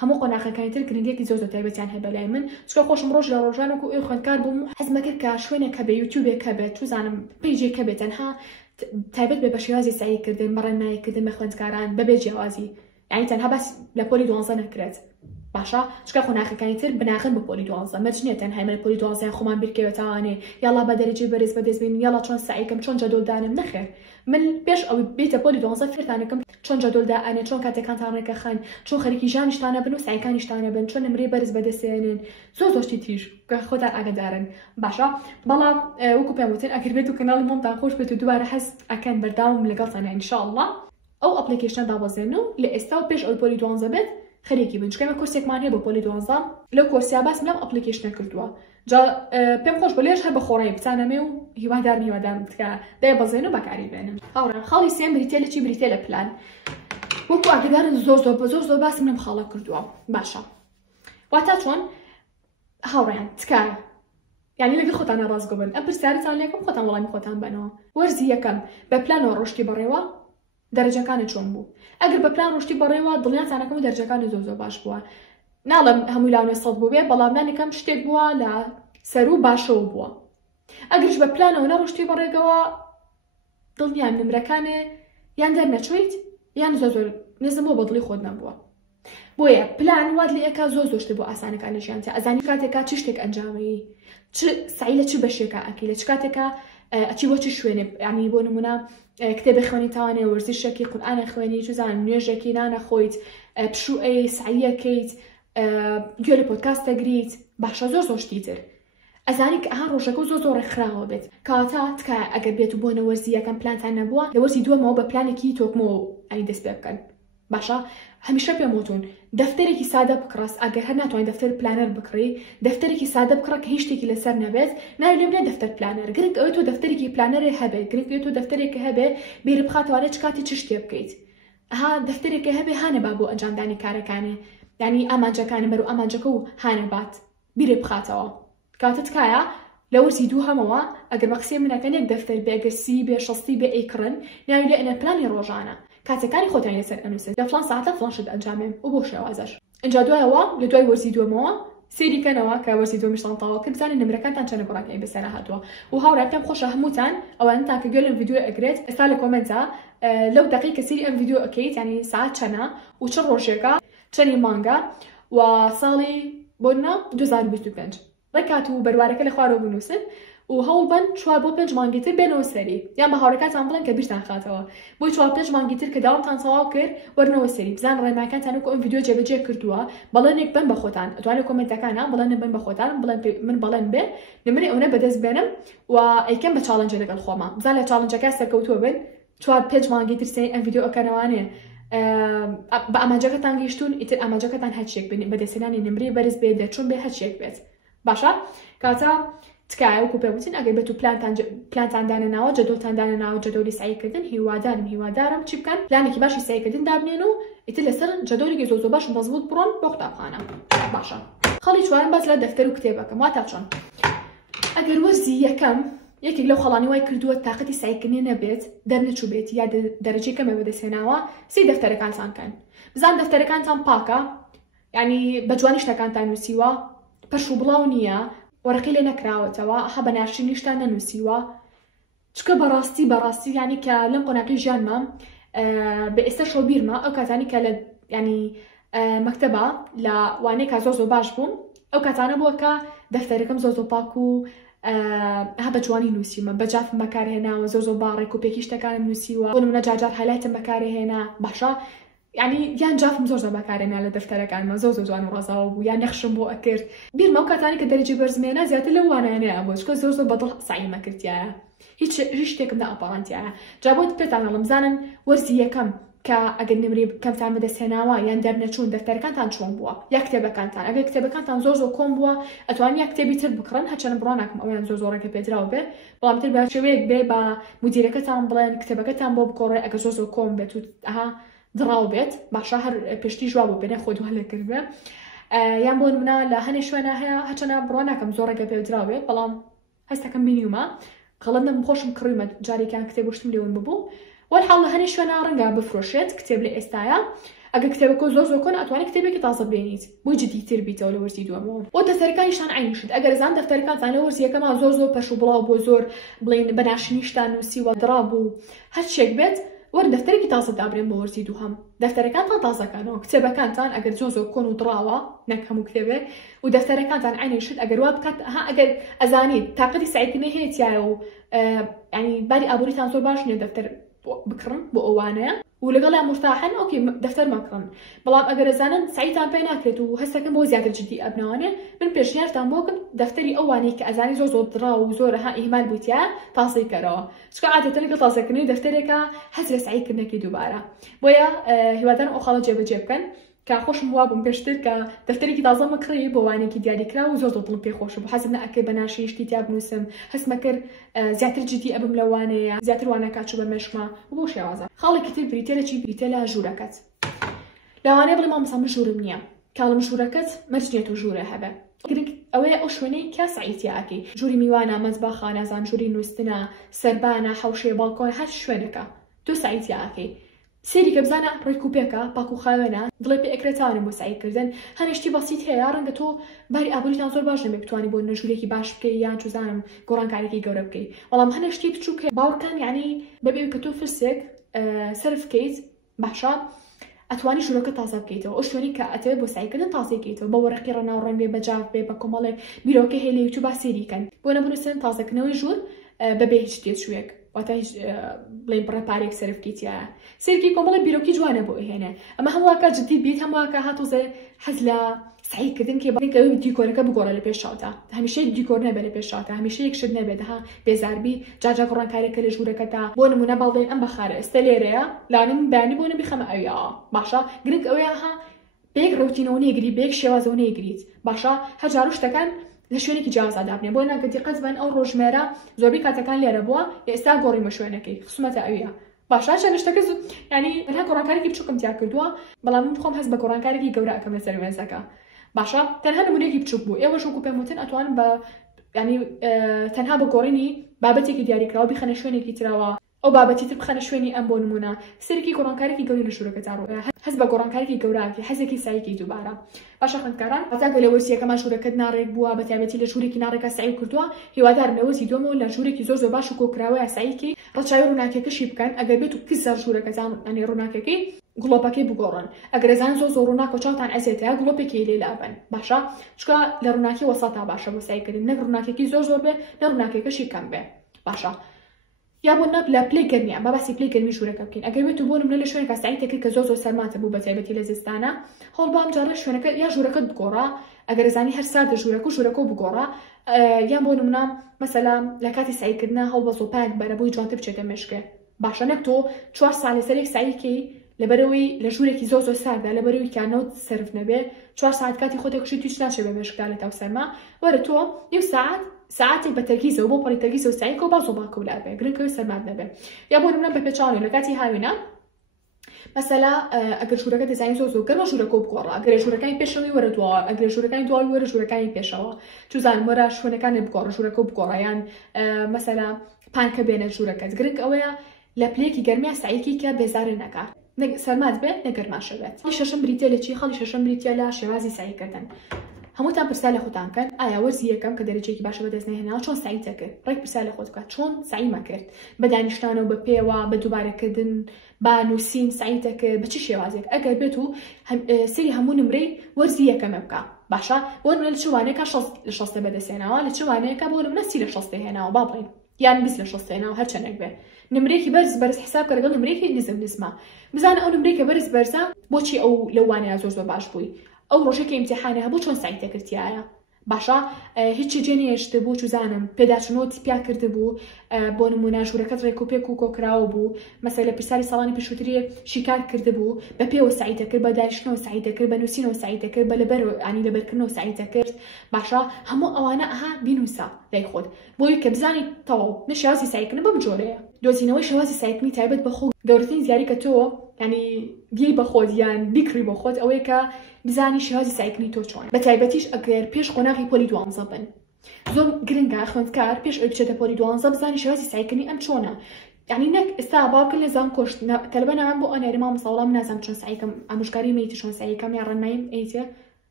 هەموو قۆناغەکانی تر گرنگێکی زۆر تایبەتیان هەیە بەلای من چکە خۆشم ڕۆژ لە ڕۆژانێک و ئێ خوێندکار بووم حەزمە کرد کە شوێنێک هەبێ یوتیوبێک هەبێت توزانم پیجێک هەبێت تەنها تایبەت بێ بە شێوازی سعیکردن بەڕێنماییکردن بە خوێندکاران بەبێ جیاوازی یعنی تەنها بەس لە پۆلی 12 نەکرێت باشە چکە قۆناغەکانی تر بناغن بە پۆلی 12 مەرج نییە تەنها من پۆلی 12 خۆمان بیرکەوێتوانێ یاڵا بە دەرەجەی بەرز بەدەستبین یاڵا چۆن سعیکەم چۆن جەدۆلدانم نەخێر من پێش ئەوی بێتە پۆلی 12 فێرتانەکەم چۆن جەدۆلدانێ چۆن کاتێکانتان ڕێکەخەن چۆن خەریکی ژانیشتانە بن و سعیکانیشتانە بن چۆن نمرەی بەرز بەدەستێنن زۆرشتی تیژ کە خۆتان ئاگادارن باشە بەڵام وەکو پێم وتن ئەگەر بێت و کەناڵی مۆمتان خۆش بێت و دوبارە هەست ئەکەن بەرداوم لەگەڵتانە ئینشاءالله ئەو ئەپلیکیشنە دابەزێن و لە ئێستا و پێش ئەوی پۆلی 12 بێت خەریکی بن چکەمە کورسێکمان هەیە بۆ پۆلی 12 لەو کورسیا باسم لەم ئەپلیکیشنە کردووە جا پێم خۆش بە لێش هەر بە خۆڕایی بچانەمێ و هیوادارم بکە دەیبەزێن و بەکاری بێنم هاوڕان خاڵی سێم بریتێ لە چی بریتێ لە پلان وەکو ئاگدارن زۆر باسم لەم خاڵە کردووە باشە واتە چۆن هاوڕێیان تکایە یعنی لەگەڵ خۆتان ڕاستگۆ بن ئەم پرسیارتان لێکم خۆتان وەڵامی خۆتان بنەوە وەرزی یەکەم بە پلانەوە ڕۆشتی بەڕێوە دەرەجەکانی چۆن بوو ئەگەر بە پلان ڕۆشتی بەڕێوە دڵیانتانەکەم و دەرەجەکانی زۆر باش بووە ناڵم هەمووی لاونێ سەد بوو بێ بەڵام نانێکم شتێک بووە لە سەر و باشەوە بووە ئەگەرش بە پلانەوە نەڕۆشتی بەڕێگەوە دڵنیان نمرەکانێ یان دەرنەچۆیت یان زۆر نێزم بۆ بەدڵی خۆت نەبووە بۆیە پلان وات لە ئێکا زۆر شتە بۆ ئاسانەکانی ژیانتە ئەزانی کاتێکا چ شتێک ئەنجامەیی سعی لە چ بەشێکە ئەکەی لە چ کاتێکا ئەچی بۆ چ شوێنێ ینی بۆ نمونە کتێبە خوێنی تاوانێ وەرزشێکی قورئانە خوێنی چزان نوێژێکی نانەخۆیت پشوئەی سعیەکەیت گوێ لە پۆدکاست دەگریت باشە زۆر شتی تر ئەزانی کە ئەها ڕۆژەکە زۆر ڕێکخراوە بێت کەواتە تکایە ئەگەر بێت و بۆنە وەرزیەکەم پلانتان نەبووە لە وەرزی دووەمەوە بە پلانێکی تۆکمەوە ئەنی دەست پێ بکەن باشە هەمیشە پێم وتون دەفتەرێکی سادە بکڕاست ئەگەر هەر ناتوانین دەفتەر پلانەر بکڕی دەفتەرێکی سادە بکڕە کە هیچ شتێکی لەسەر نەبێت ناوی لێ بنێ دەفتەر پلانەر گرنگ ئەوەی تۆ دەفتەرێکی پلانەرێ هەبێت گرنگ ئەوەی تۆ دەفتەرێکی هەبێ بیر بخاتوانێت چ کاتی چ شتێ بکەیت ئەها دەفتەرێکی هەبێ هانە با بۆ ئەنجامدانی کارەکانێ یعنی ئامانجەکانە بەرەو ئامانجەکە و هانە بات بیرێ بخاتەوە کاتە تکایە لە وەرزی دوو هەمەوە ئەگەر بە قسەی منەکەن یەک دەفتەر بێ ئەگەر سی بێ شەستی بێ ئەیکڕن ناوی لێ ئەنە پلانی ڕۆژانە کاتەکانی خۆتان لەسەر ئەنووسن لە فڵان ساعتە فڵان شت ئەنجامێن و بۆ شێوازەش اینجا دوایەوە لە دوای وەرزی دووەمەوە سێریکەنەوە کە وەرزی دووەمیشتان تەواو کرد بزانین نمرەکانتان چەندە گۆڕاکەی بەسەرا هاتووە و هاوڕا پێم خۆشە هەمووتان ئەوانتان کە گوێ لەم ڤیدیۆ ئەگرێت ئێستا لە کۆمنتە لەو دقیقە سەری ئەم ڤیدیۆ ئەکەیت یعنی ساعت چەنە و چ ڕۆژێکە چەندی مانگە و ساڵی بۆنە 2025 ڕێکات و بەروارەکە لە خوارەوە بنووسن و هەوڵ بن 4 بۆ 5 مانگی تر بێنەوە سەری یان بە هاوڕێکاتان بڵێن کە بیرتان خاتەوە بۆی 4-5 مانگی تر کە داوامتان تەواو کرد وەرنەوە سەری بزان ڕێنماکانتان وەکو ئەم ڤیدیۆ جێبەجێ کردووە بەڵێنێک بن بە خۆتان ئەتوانێت کۆمنتەکانە بڵێن بن بە خۆتان بڵێن من بەڵێن بێ نمرەی ئەوە بەدەست بێنم و ئەیکەم بە چاڵنجە لەگەڵ خۆمە بزان لە چاڵنجەکە سەرکەوتووە بن چوار پێنج مانگی ترسێ ئەم ڤیدیۆ ئەکەنەوانێ بە ئاماجەکەتان گەیشتون ئیتر ئاماجەکەتان هەرچێک بن بەدەستێنانی نمری بەرز بێت دەرچوون بێ هەرچێک بێت باشە کاتە تکایە وەکو پێوتین ئەگەر بێت و پلانتان دانەناوە جەدۆڵتان دانەناوە جەدۆڵی سایکردن هیوادارم چی بکەن پلانێکی باشی سایکردن دابنێن و ئیتر لەسەر جەدۆڵێکی زۆر باش مەزبوط بڕۆن بۆ قوتابخانە باشە خەڵی چوارم باس لە دەفتەر و کتێبەکەم واتە چۆن ئەگەر وەرزی یەکەم یەکێک لەو خەڵانی وای کردووە تااقەتی سایکردنی نەبێت دەرنەچوو بێت یا دەرەجەی کەمە بەدەستێناوە سی دەفتەرەکانتان کەن بزان دەفتەرەکانتان پاکە یعنی بە جوانی شتەکانتان نووسیوە پەش و بڵاو نییە وەرەقی لێ نەکراوەتەوە ئەها بە ناشرینیشتان نەنووسیوە چکە بەڕاستی یعنی کە لەم قۆناقی ژیانمە بە ئێستا شۆ بیرمە ئەو کاتانی کە لە ینی مەکتەبە لە وانەیەکە زۆر باش بووم ئەو کاتانە بووە کە دەفتەرەکەم زۆر پاک و ها بە جوانی نووسیمە بەجافم بەکارهێناوە زۆر باڕێک و پێکی شتەکانم نووسیوە بۆ نمونە جارجار هەلایتم بەکارهێنا باشە یعنی یان جافم زۆر بەکارهێنا لە دەفتەرەکانمە زۆر جوان و ڕەزاوە بوو یان نەخشم بۆ ئەکرد بیرمە ئەو کاتانی کە دەرەجی بەرزمێنە زیاتر لەو وانایانەیە بۆ چکە زۆر بەدڵ سعی مەکردایە هیچ شتێکم نەئەپاڵاندایە جا بۆ پێتان هەڵم بزانن وەرزی یەکەم کە ئەگەر نمری کەمتان بەدەستهێناوە یان دەرنەچوون دەفتەرەکانتان چۆن بووە یا کتێبەکانتان ئەگەر کتێبەکانتان زۆر کۆم بووە ئەتوانین یا کتێبی تر بکڕن هەرچەندە بڕوا ناکەم ئەویان زۆرەکە پێدراوە بێ بەڵام تر بە شێوەیەک بێ بە مدیرەکەتان بڵێن کتێبەکەتان بۆ بکۆڕێ ئەگەر زۆر کۆم بێت و ئەها دڕاو بێت باشە هەر پێشتی ژوا بۆ بێنێ خۆت هەلەکرد بێ یان بۆ نمونە لە هەنێ شوێنە هەیە هەرچەندە بڕوا ناکەم زۆرەکە پێدراوە بێت بەڵام هەستەکەم بینیومە غەڵەندەم خۆشم کڕیمە جارێکیان کتێب شتم لێون ببوو والحاڵ لە هەنێ شوێنە ڕەنگە بفرۆشێت کتێب لە ئێستاە ئەگەر کتێبەکە زۆر کۆن ئەتوانێت کتێبێکی تازە بێنیت بۆی جدیتر بیتەوە لە وەرزی دووەمەوە بۆ دەفتەرەکانیشان عینیشت ئەگەر زان دەفتەرەکانتان لە وەرزیەکەما زۆر پەش و بڵاو بۆ زۆر بڵین بەناشنیشتان نووسیوە دڕابوو هەرچێک بێت وەرن دەفتەرێکی تازە دابرێن بۆ وەرزی دووهەم دەفتەرەکانتان تازەکانەوە کتێبەکانتان ئەگەر زۆر کۆن و دڕاوە نەک هەموو کتێبێ و دەفتەرەکانتان عینیشت ئەگەر وا بکات ئەگەر ئەزانیت تااقەتی سایکردنی هەیەتیایە و ینی باری ئابووریتان زۆر باش نیە دەفتەر بکڕن بۆ ئەوانەیە و لەگەڵ مستاحن ئۆکی دەفتەر مەکڕن بەڵام ئەگەر ئەزانن سعیتان پێ ناکرێت و هەستەکەم بۆ زیاتر جدی ئەبنەوانێ من پێشنیارتان بۆکن دەفتەری ئەوانەی کە ئەزانی زۆر دڕا و زۆرها ئیهمال بوویتە تازەی کەرەوە چکە عادەتەن لەگەڵ تازەکردنی دەفتەرێکە حەز لە سعیکردنەکەی دووبارە بۆیە هیوادارم ئەو خاڵە جێبەجێ بکەن کە خۆشم وا بووم پێشتر کە دەفتەرێکی تازە مەکڕی بۆ وانێکی دیاریکرا و زۆر دڵم پێ خۆش بوو حەزم نەکرد بە ناشرینیشتی تیا بنووسم هەستمە کرد زیاتر جدی ئەبم لەوانەیە زیاتر وانەکە چوو بە مێشکمە بۆ شێوازە خاڵێکی تر بریتە لە چی بریتە لە ژوورەکەت لەوانەیە بڵێ مامۆستا من ژوورم نییە کاڵم ژوورەکەت مەرجێت و ژوورە هەبێ گرنگ ئەوەیە ئەو شوێنەی کە سعیتیاکەی ژووری میوانە مەزباخە نازان ژووری نووسنە سەربانە حەوشێ باڵکۆن هەر شوێنەکە تۆ سعیتیاکەی سێری کە بزانە ڕێک و پێکە پاک و خاوێنە دڵێ پێ ئەکرێتانم بۆ سعیکردن هەنێشتی بەسیت هەیە ڕەنگە تۆ باری ئابووریتان زۆر باش نەبێت بتوانانی بۆ نەژوورێکی باش بکەی یان چوزانم گۆڕانکارێکی گەورە بکەیت بەڵام هەنێشتی بچووکە باوەڕکان یعنی بەبێ کە تۆ فرسێک سرف بکەیت باشە ئەتوانی ژوورەکە تازە بکەیتەوە ئەو شوێنی کە ئەتەوێت بۆ سعیکردن تازەکەیتەوە بە وەرەقی ڕەناوڕەن بێ بەجاف بێ بە کۆمەڵێک بیرۆکە هەیە لە یوتیوب با سێریکەن بۆ نەبنووسن تازەکردنەوەی ژوور بەبێ هیچ تێچوویەک واتە هیچ بڵێن بڕەپارێک سەرف بکەیتیایە سێرکی کۆمەڵی بیرۆکی جوانە بۆ ئێهێنێ ئەمە هەمواکە جدی بیت هەمواکە هاتووزێ حەز لە سعیکردن کێ بڵێن دیکۆرەکە بگۆڕە لە پێشاوتە هەمیشە دیکۆر نەبێت لە پێشاوتە هەمیشە یەک شت نەبێت ها بێزاربی جاجا گۆڕانکارێکە لە ژوورەکەتا بۆ نمونە باڵێن ئەم بەخارە ئێستا لێرەیە لاانم بەیانی بۆ نەبیخەمە ئەویا باشە گرنگ ئەوەیە ها بەیەک ڕوتینەوە نێگری بەیەک شێوازەوە نێگریت باشە هەجار شتەکان لە شوێنێکی جیازادابنێ بۆ ناکە دیقەت بن ئەو ڕۆژمێرە زۆربەی کاتەکان لێرە بووە ئێستا گۆڕیمە شوێنەکەی خسومەتە ئەویە باشە شتەکە ینی هەر گۆڕانکارێکی بچووکم تیا کردووە بەڵام من خۆم هەست بە گۆڕانکارێکی گەورە ئەەکەم لەسەر مێزەکە باشە تەنها نمونەیەکی بچووک بوو ئێوە شوکو پێم وتن ئەتوانن بە ینی تەنها بە گۆڕینی بابەتێکی دیاریکراوە بخەنە شوێنێکی تراوە ئەو بابەتی تر بخەنە شوێنی ئەم بۆ نمونە سەرکی گۆڕانکارێکی گەوری لە ژوورەکە تاڕۆە هەست بە گۆڕانکارێکی گەوراکی حەزێکی سایکی دووبارە باشە خوێندکاران هەتاکە لە وەرزیەکەمان ژوورەکەت ناڕێک بووە بە تایبەتی لە ژوورێکی ناڕێکە سعی کردووە هیوادارم لە وەرزی دووەمەوە لە ژوورێکی زۆر باش و کۆکراوەیە سعیکی ڕەچاوی ڕووناکیەکەشی بکەن ئەگەر بێت و کزەر ژوورەکەتان ئەنێ ڕووناکەکەی گڵۆپەکەی بگۆڕن ئەگەر ئەزان زۆر ڕووناک و چاوتان ئەزێتەیە گڵۆپێکی لێ لابن باشە چکە لە ڕووناکی وەسەتا باشە بۆ سعیکردن نەک ڕووناکێکی زۆر بێ نە ڕووناکێکەشی کەم بێ باشە یا بۆ نەک لە پلەی گەرمیان بەباسی پلەی گەرمی ژوورەکە بکەین ئەگەر بێت و بۆ نمونە لە شوێنێکە سعیتێکی کە زۆر سەرماتە بوو بە تایبەتی لە زستانە هەڵ بام جارە شوێنەکە یا ژوورەکەت بگۆڕە ئەگەر زانی هەر ساردە ژوورەکە بگۆڕە یان بۆ نمونە مەسەلا لە کاتی سعیکردنە هەڵ بە زۆپایەک بەرە بۆی جوانتر بچێتە مێشکێ باشە نەک تۆ 4 ساڵ لەسەر یەک ساییکەی لەبەرەوەی لە ژوورێکی زۆر ساردا لەبەرەوەی کانەوە سرف نەبێ 4 ساعت کاتی خۆتێکشی توش ناچێ بە مێشکدا لە تاوسەرما وەرە تۆ نیو ساعتێک بە تەرکیزەوە بۆ پەڕی تەرکیزە و ساییکەوە باز و باکەولار بێ گرنگەوەی سەرمات نەبێ یا بۆ نمونە بە پێچاوی لە کاتی هاوینە مەسەلا ئەگەر ژوورەکە دەزانی زۆر گەرمە ژوورەکە بگۆڕە ئەگەر ژوورەکانی پێشەوەی وەرە دووە ئەگەر ژوورەکانی دوای وەرە ژوورەکانی پێشەوە چوزان وەرە شوێنەکانی بگۆڕە ژوورەکە بگۆڕە یان مەسەلا پانکە بێنە ژوورەکەت گرنگ ئەوەیە لە پلەیەکی گەرمیا ساییکی کە بێزارە نەکات سەرمات بێت نەگەرماشە بێت شەشەم بریتە لە چی خەڵی شەشەم بریتە لە شێوازی ساییکردن هەمووتان پرسا لە خۆتان کەن ئایا وەرزی یەکەم کە دەرەجەیەکی باشە بەدەست نەهێناوە چۆن سایی دەکرد ڕێک پرسا لە خۆت بکات چۆن ساییمە کرد بە دانیشتانەوە بە پێوە بە دووبارەکردن با نووسین سایی دەکرد بە چی شێوازێک ئەگەر بێت و سری هەموو نمرەی وەرزی یەکەمە بکە باشە بۆ نمونە لە چ وانەیەکە 60 بەدەستێناوە لە چ وانەیەکە بۆ نمونە 30 لە 60 هێناوە با بڵێن یان 20 لە 60 هێناوە هەرچەندێک بێ نمرێکی بەرز حساب کە لەگەڵ نمرێکی نزمە بزانە ئەو نمرێکە بەرزە بۆچی ئەو لەو وانەیە زۆر باش بووی ئەو ڕۆژێکی ئیمتیحانە هەبوو چۆن سایی دەکردایە باشە هیچی جێنێشتە بوو چوزانم پێداچنەوەی پیا کرده بوو بۆ نمونە ژوورەکەت ڕێکوپێک و کۆکراوە بوو مەسەلە پرسیاری ساڵانی پێشووتری شیکار کرده بوو بە پێوە سایی دەکرد بە دانیشتنەوە سایی دەکرد بە نووسینەوە سایی دەکرد بە لەبەرکردنەوە سایی دەکرد باشە هەموو ئەوانە ئەها بینووسە لای خۆت بۆی کە بزانی تەواو نە شێوازی ساییکردن بەم جۆرەیە دۆزینەوەی شێوازی ساییکردنی تایبەت بە خۆ گەورەترین زیاری کە تۆ ینی بیێی بە خۆت یان بیکڕی بۆ خۆت ئەوەیە کە بزانی شێوازی ساییکردنی تۆ چۆن بە تایبەتیش ئەگەر پێش قۆناغی پۆلی 12 بن زۆر گرنگە خوێندکار پێش ئەوەی بچێتە پۆلی 12 بزانی شێوازی ساییکردنی ئەم چۆنە یعنی نەک ئێستا باوکن لە زان کۆشت تەلبەن ئەوان بۆ ئەنێری مامۆستا نازانم چۆن ساییکەم ئامۆژگاری مەیتی چۆن ساییکەم یان ڕەنماییم ئەیتێ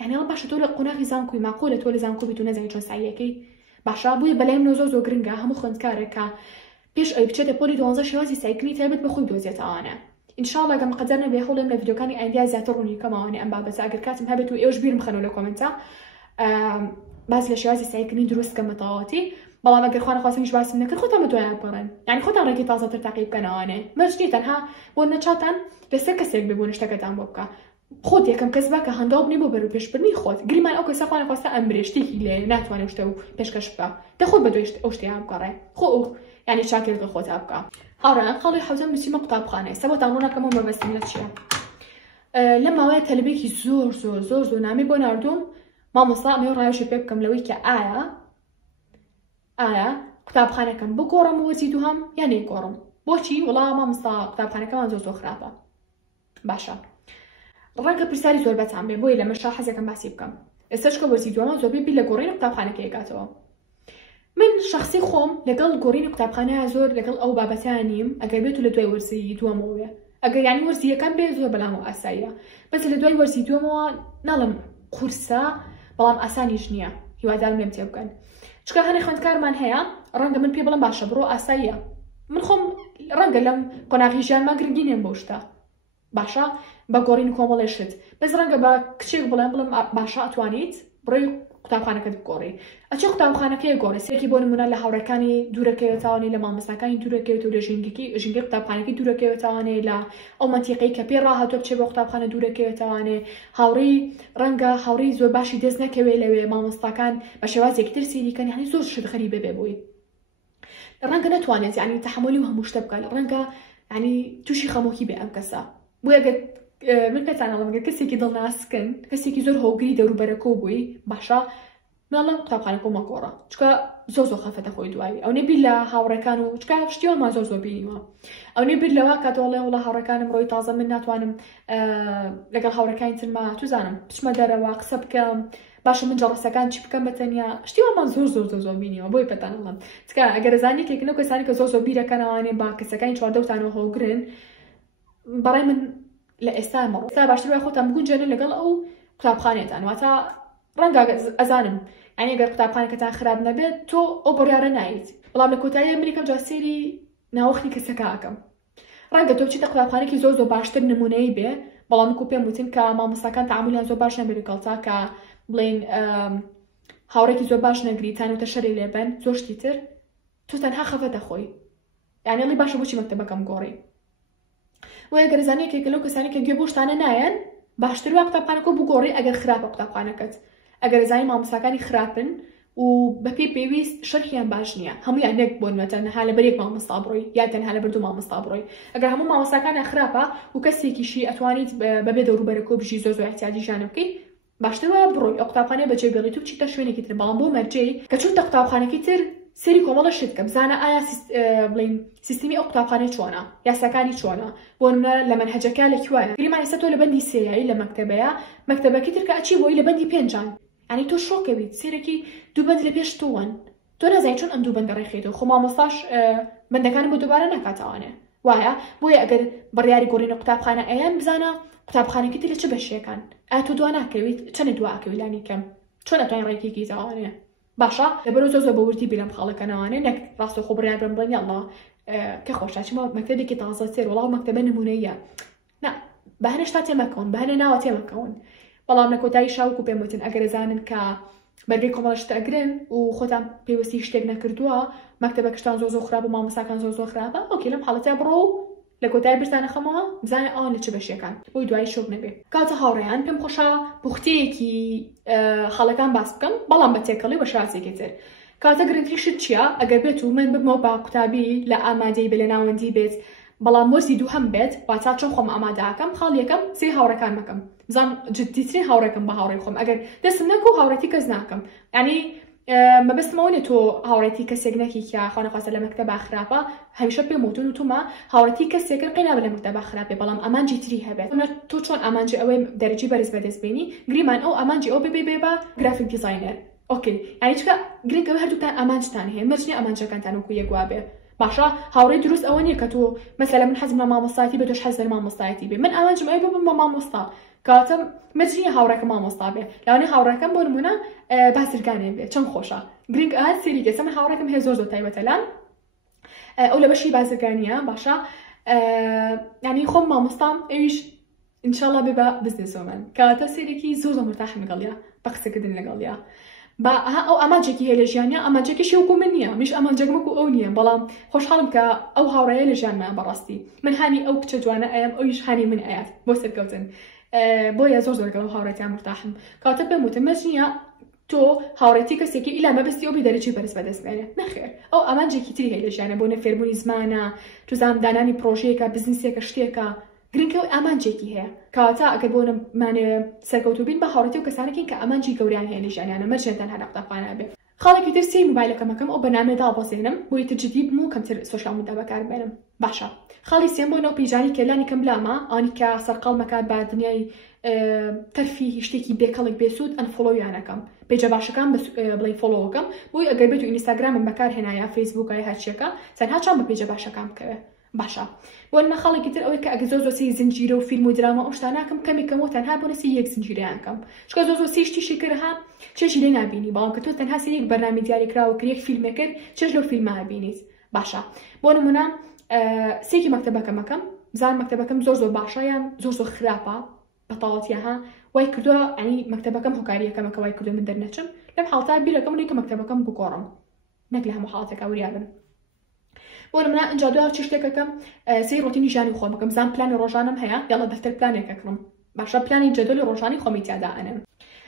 یعنی ئەوە باشە تۆ لە قۆناغی زانکۆی ماقۆلە تۆ لە زانکۆ بیت و نەزانی چۆن ساییەکەی باشە بووی بەلایەن زۆر گرنگە هەموو خوێندکارێکە پێش ئەوەی بچێتە پۆلی 12 شێوازی ساییکردنی تایبەت بە خۆی دۆزێتەوانە ئینشاءڵڵا ئەگەر مقدەر نەبێ هەوڵم لە ڤیدیۆکانی ئایندا زیاتر ڕوونی کەماوانێ ئەم بابەتە ئەگەر کاتم هەبێت و ئێوەش بیرم خەنەوە لە کۆمنتە باز لە شێوازی ساییکردنی دروست کەم بەتەواوەتی بەڵام ئەگەر خۆیان خواستن هیچ باسم نەکرد خۆتان بە دوایان بڕن یعنی خۆتان ڕێکی تازەتر تاقی بکەنەوانێ مەرج نیە تەنها بۆ نەچاتان لەسەر کەسێک بێ بۆ شتەکەتان بۆ بکە خۆت یەکەم کەس بکە هەنداو بنێ بۆ بەرەو پێشبردنی خۆت گریمان ئەو کەسە خۆیان خواستا ئەم برێشتێکی لێ ناتوانێت شتە و پێشکەش بکە دەخۆت بە دوای ئەو شتیان بگەڕێ خۆ یعنی چاکردن خۆت بکە هاوڕێیان خەڵی حەوتەم بچیمە قوتابخانەیە سەبەتان ڕوونەکەمەوە مەبەستم لە چییە لەم ماوەیە تەلبێکی زۆر نامی بۆ ناردووم مامۆستا ئەمێ ڕایشی پێ بکەم لەوەی کە ئایا قوتابخانەکەم بگۆڕم وەرزی دووهەم یان نەیگۆڕم بۆچی وەڵام مامۆستا قوتابخانەکەمان زۆر خراپە باشە ڕەنگە پرسیاری زۆر بەتان بێ بۆی لە مەشا حەزەکەم باسی بکەم ئێستاش کە وەرزی دووەمە زۆربەی بیر لە گۆڕینی قوتابخانەکە یەکاتەوە من شخصی خۆم لەگەڵ گۆڕینی قوتابخانەیە زۆر لەگەڵ ئەو بابەتیان نیم ئەگەر بێت و لە دوای وەرزی دووەمەوە ئەگەر یانی وەرزی یەکەم بێ زۆر بەلامەوە ئاساییە بەس لە دوای وەرزی دووەمەوە ناڵم قورسە بەڵام ئاسانیش نییە هیوادارم لێم تێ بکەن چکە هەنێ خوێندکارمان هەیە ڕەنگە من پێ بڵم باشە بڕۆ ئاساییە من خۆم ڕەنگە لەم قۆناغی ژیانمان گرنگی نێم بۆ شتە باشە بە گۆڕینی کۆمەڵێشت بەس ڕەنگە بە کچێک بڵێم باشە ئەتوانیت بڕۆی قوتابخانەکەت بگۆڕی ئەچێ قوتابخانەکەی گۆڕی سێکی بۆ نمونە لە هاوڕەکانی دوورەکەوێتەوانێ لە مامۆستاکانی دوورەکەوێت و لە ژینگەی قوتابخانەکەی دوورەکەوێتەوانێ لە ئەو مەنتیقەی کە پێ ڕاهاتوە بچێت بۆ قوتابخانە دوورەکەوێتەوانێ هاوڕێی زۆر باشی دەست نەکەوێ لەوێ مامۆستاکان بە شێوازێکی تر سیریکەن یعنی زۆر شت غەریبە بێ بووی ڕەنگە نەتوانێت یعنی تەحملی و هەموو شتە بکات ڕەنگە یعنی تووشی خەمۆکی بێ ئەم کەسە بۆیە من پێتان ئەڵێم ئەگەر کەسێکی دڵناسکن کەسێکی زۆر هۆگری دەوروبەرەکە بووی باشە ماڵە قوتابخانەکە مەگۆڕە چکە زۆر خەفەتە خۆی دوایی ئەو نەبیر لە هاوڕەکان و چکە شتیەوەمان زۆر بینیوە ئەو نەبیر لەوە کاتەوەڵێ وڵە هاوڕەکانم ڕۆی تازە من ناتوانم لەگەڵ هاوڕەکانی ترما توزانم بچمە دەرەوە قسە بکەم باشە من جەڕسەکان چی بکەم بەتەنیا شتیەوەمان زۆر بینیوە بۆی پێتان ئەڵێم چکە ئەگەر زانی کێکنەوە کەسانی کە زۆر بیرەکەنەوانێ با کەسەکانی چواردەوتانەوە هەوگرن بەڕای من لە ئێستا مەڕۆستا باشتر وای خۆتان بگونجێنە لەگەڵ ئەو قوتابخانێتان واتە ڕەنگە ئەزانم یعنی ئەگەر قوتابخانەکەتان خراپ نەبێت تۆ ئەو بڕیارە نایت بەڵام لە کۆتایی ئەمریکا جا سێری ناوەختی کەسەکە ئەکەم ڕەنگە تۆ بچیتە قوتابخانێکی زۆر باشتر نمونەی بێ بەڵام وەکو پێم وتن کە مامۆستاکان تەعاملیان زۆر باش نەبێت لەگەڵتا کە بڵێن هاوڕێکی زۆر باش نەگریتان و تەشەری لێبن زۆر شتی تر تۆ تەنها خەفەتە خۆی یعنی ئەڵی باشە بۆچی مەکتەبەکەم گۆڕی وای ئەگەر زانیەکێکە لەو کەسانی کە گوێ بۆ شتانە نایەن باشتر وای قوتابخانەکە بگۆڕی ئەگەر خراپە قوتابخانەکەت ئەگەر زانی مامۆستاکانی خراپن و بەپێ پێویست شەرحیان باش نییە هەمویان نەک بۆن تەنها لەبەر یەک مامۆستا بڕۆی یا تەنها لەبەر دوو مامۆستا بڕۆی ئەگەر هەموو مامۆستاکانیان خراپە و کەسێکیشی ئەتوانیت بەبێ دەوروبەرەکە بژی زۆر احتیاجی ژیانە بکەیت باشترە بڕۆی ئەو قوتابخانەیە بەجێ بێڵیت و بچیتە شوێنێکی تر بەڵام بۆ مەرجەی کە چوونتە قوتابخانەی تر سێری کۆمەڵە شت کە بزانە ئایا بڵین سیستمی ئەو قوتابخانەی چۆنە یاساکانی چۆنە بۆ نمونە لە مەنهەجەکە لەکوایە گریمان ئێستا تۆ لە بەندی سێیایی لە مەکتەبەیە مەکتەبەکەی تر کە ئەچی بۆی لە بەندی پێنجان یعنی تۆ شۆکەویت سێرەکی دوو بەند لە پێش تۆوەن تۆ نەزانی چۆن ئەم دوو بەندە ڕێخیتەوە خۆ مامۆستاش بەندەکانم بۆ دووبارە ناکاتەوانێ وایە بۆیە ئەگەر بڕیاری گۆڕینە قوتابخانە ئەیان بزانە قوتابخانەکەی تر لە چ بەشێکان ئایا تۆ دوا ناکەویت چەند دوا ئاکەوی لانی کەم چۆن ئەتوانین ڕێکێکی تاوانێ باشە لەبەرەوە زۆر بە وردی بیرم خاڵەکەنەوانێ نەک ڕاستەخۆ بڕیار بم بڵێن یاڵڵا کە خۆشتاچمە مەکتەبێکی تازە سێر وەڵاو مەکتەبە نمونەیە نا بەهانە شتا تێمەکەون بەهانە ناوە تێمەکەون بەڵام لە کۆتایی شاوکو پێم وتن ئەگەر زانن کە بەرگەی کۆمەڵشتە ئەگرن و خۆتان پێوەستی شتێک نەکردووە مەکتەبە کشتان زۆر خراپ و مامۆساکان زۆر خراپە ئۆکێ لەم حاڵەتە بڕۆ لە کۆتایی برتانە خەمەوە بزانێ ئەوان لە چ بەشێکان بۆی دوای شۆک نەبێ کاتە هاوڕێیان پێم خۆشە پوختەیەکی خەڵەکان باس بکەم بەڵام بە تێکەڵی بە شاسێکی تر کاتە گرنگترین چییە ئەگەر بێت و من بمەوە با قوتابی لە ئامادەی بە لە ناوەندی بێت بەڵام وەرزی دوو هەم بێت واتا چۆن خۆم ئامادەکەم خاڵ یەکەم سێ هاوڕەکان مەکەم بزان جددیترین هاوڕێکم بە هاوڕێی خۆم ئەگەر دەستم نەکو هاوڕێتی کەس ناکەم ینی مەبەستمەوە نێت تۆ هاوڕێتی کەسێک نەکی کە خۆنەخواستە لە مەکتەبە خراپە هەمیشە پێم وتون و تومە هاوڕێتی کەسێکن قینابە لە مەکتەبە خراپێ بەڵام ئامانجی تری هەبێت تۆ چۆن ئامانجی ئەوەی دەرەجی بەرز بەدەستبێنی گریمان ئەو ئامانجی ئەو بێ بە گرافیک دیزاینەر ئۆکێ یعنی چکە گرنگەوە هەردووتان ئامانجتان هەیە مەرجنی ئامانجەکانتان وەکو یەکوا بێ باشە هاوڕێی دروست ئەوە نییە کە تۆ مەسەلە من حەزم لە مامۆستایەتی بێ تۆش حەز لە مامۆستایەتی بێ من ئامانجم ئەوەی ببم بە مامۆستا کاتە مەرجنی هاوڕێکە مامۆستا بێ لەوانەیە هاوڕێکەم بۆ نمونە بازرگانێ بێ چەند خۆشە گرنگ ئەهات سێری گەسە من هاوڕێکم هەیە زۆر تایبەتەلان ئەو لە بەشی بازرگانیە باشە ینی خۆم مامۆستام ئەویش ئینشاڵڵا بێ بە بزنسۆمەن کاتە سێرێکی زۆر مورتاحم لەگەڵیا بە قسەکردن لەگەڵیا با ئەو ئامانجێکی هەیە لە ژیانیا ئامانجێکیشی وەکو من نییە میش ئامانجێکم وەکو ئەو نییە بەڵام خۆشحاڵم کە ئەو هاوڕێیە لە ژیانمان بەڕاستی من هانی ئەو کچە جوانە ئەیەم ئەویش هانی من ئەیات بۆ سەرکەوتن بۆیە زۆر لەگەڵ هاوڕێتیان مرتاحم کاتە پێم وتم مەرج نییە تۆ هاوڕێتی کەسێکی ئیلا مەبەستی ئەو بێدەرەجی بەرز بەدەستبێنێ نەخێر ئەو ئامانجێکی تری هەیە لە ژیانە بۆ نەفێربوونی زمانە تو زاندانانی پرۆژەیەکە بزنسێکە شتێکە گرنگەوە ئامانجێکی هەیە کاتە ئەگەر بۆ نمانێ سەرکەوتو بین بە هاوڕێتی و کەسانێکی کە ئامانجی گەوریان هەیە لە ژیانیانە مەرجێتان هەر قوتابخانە بێ خاڵێکی تر سی مۆبایلەکەمەکەم ئەو بەنامێدا بەزێنم بۆی تر جدی بم و کەمتر سۆشیال میدیا بەکار بێنم باشە خاڵی سێم بۆ نەو پیژانی کێلانی کەم بلامە ئەوانی کە سەرقاڵ مەکات بە دنیای تەرفی شتێکی بێکەڵێک بێسوود ئەنفۆلۆیانەکەم پێجە باشەکان بڵێ فۆلۆوەکەم بۆی ئەگەر بێت و ئینستاگرامم بەکار هێنایە فەیسبووکای هەرچیەکە تەنها چۆن بە پێجە باشەکان بکەوێ باشە بۆ نەخاڵێکی تر ئەوەی کە ئەگە زۆر سی زنجیرە و فیلم و درامە ئەو شتاناکەم کەمێکەم و تەنها بۆ نەسی یەک زنجیرەیانکەم چکە زۆر سی شتیشی کردها چێژی لێ نابینی بەڵام کە تۆ تەنها سی یەک بەرنامەی دیاریکراوە کە یەک فیلمێ کرد چێژ لەو فیلمە هەبینیت باشە بۆ نمونە سێکی مەکتەبەکەمەکەم زان مەکتەبەکەم زۆر باشە یان زۆر خراپە بەتاڵەتیەها وای کردووە ئەنی مەکتەبەکەم هۆکاریەکەمەکە وای کردو من دەرنەچم لەم حاڵتا بیرەکەم لێکە مەکتەبەکەم بگۆڕم نەک لە هەموو حاڵەتێکا وریابن بۆ نمونە ئەنجا دوای چ شتێکەکەم سی ڕۆتینی ژیانی خۆمەکەم زان پلانی ڕۆژانم هەیە یاڵە دەفتەر پلانێکەکڕم باشە پلانی جەدۆلی ڕۆژانی خۆمی تیادا ئەنم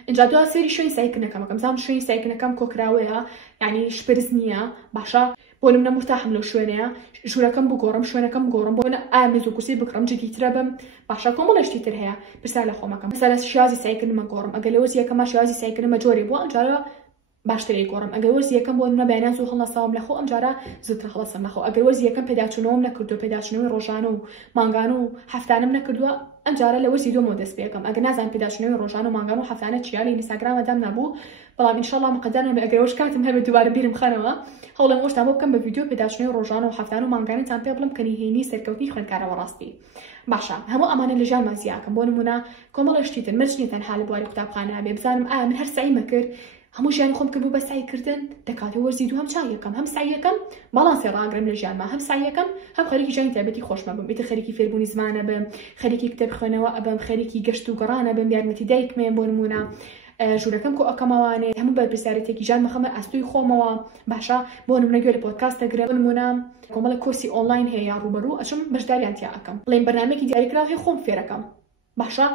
اینجا دوای سێری شوێنی سایکنەکەمەکەم زان شوێنی سایکنەکەم کۆکراوەیە یعنی شپرز نییە باشە بۆ نمونە مرتاحم لەو شوێنەیە ژوورەکەم بگۆڕم شوێنەکەم گۆڕم بۆ ئایا مێز و کورسی بکڕم جدیترە بم باشە کۆمەڵێشتی تر هەیە پرسا لە خۆمەکەم مثلا شیازی سایکنمە گۆڕم ئەگەر لەوەرز یەکەمە شیازی سایکنمە جۆری بووە ئەمجارە باشتری گۆڕم ئەگەر وەرز یەکەم بۆ نمە بەیانیان زوو هەڵنەساوم لەخۆ ئەمجارە زووتر هەڵەسم لەخۆ ئەگەر وەرز یەکەم پێداچوونەوەم نەکردو پێداچوونەوەی ڕۆژانە و مانگانە و هەفتانەم نەکردووە ئەمجارە لە وەرزی دووەمەوە دەست پێکەم ئەگەر نازان پێداچوونەوەی ڕۆژانە و مانگان و هەفتانە چیا لە ئینستاگرامەدام نەبوو بەڵام ئینشاڵڵا مقدرم بێ ئەگەر وەش کاتم هەبێت دووبارە بیرم خەنەوە هەوڵم ئەوشتان بۆ بکەم بە ڤیدیۆ پێداچوونەوەی ڕۆژانە و هەفتانە و مانگانتان پێ بڵم کەنیهێنی سەرکەوتنی خوێندکارەوە ڕاستی باشە هەموو ئەمانە لە ژیانمان زیاکەم بۆ نمونە کۆمەڵێشتی تر مەرج نیە تەنها لە بواری قوتابخانە بێ بزانم ئایا من هەر سعیمە کرد هەموو ژیانی خۆم کردبوو بە سعیکردن دەکاتەوە وەرزی دوو هەم چاویەکەم هەم سعیەکەم باڵانسێ ڕاگرم لە ژیانما هەم سعیەکەم هەم خەریکی ژیانی تایبەتی خۆشمە بم ئیتر خەریکی فێربوونی زمانە بم خەریکی کتێب خوێنەوە ئەبم خەریکی گەشت و گەڕانە بم یارمەتی دایکمێن بۆ نمونە ژوورەکەم کۆ ئەەکەمەوانێ هەموو بەرپرسیارەتێکی ژیان مەخەمە ئەستوی خۆمەوە باشە بۆ نمونە گوێ لە پۆدکاست دەگرێت بۆ نمونە کۆمەڵە کورسی ئۆنلاین هەیە یا ڕوبەرو ئەچم بەشداریان تیا ئەەکەم بڵێن بەرنامەیەکی دیاریکراو هەیە خۆم فێرەکەم باشە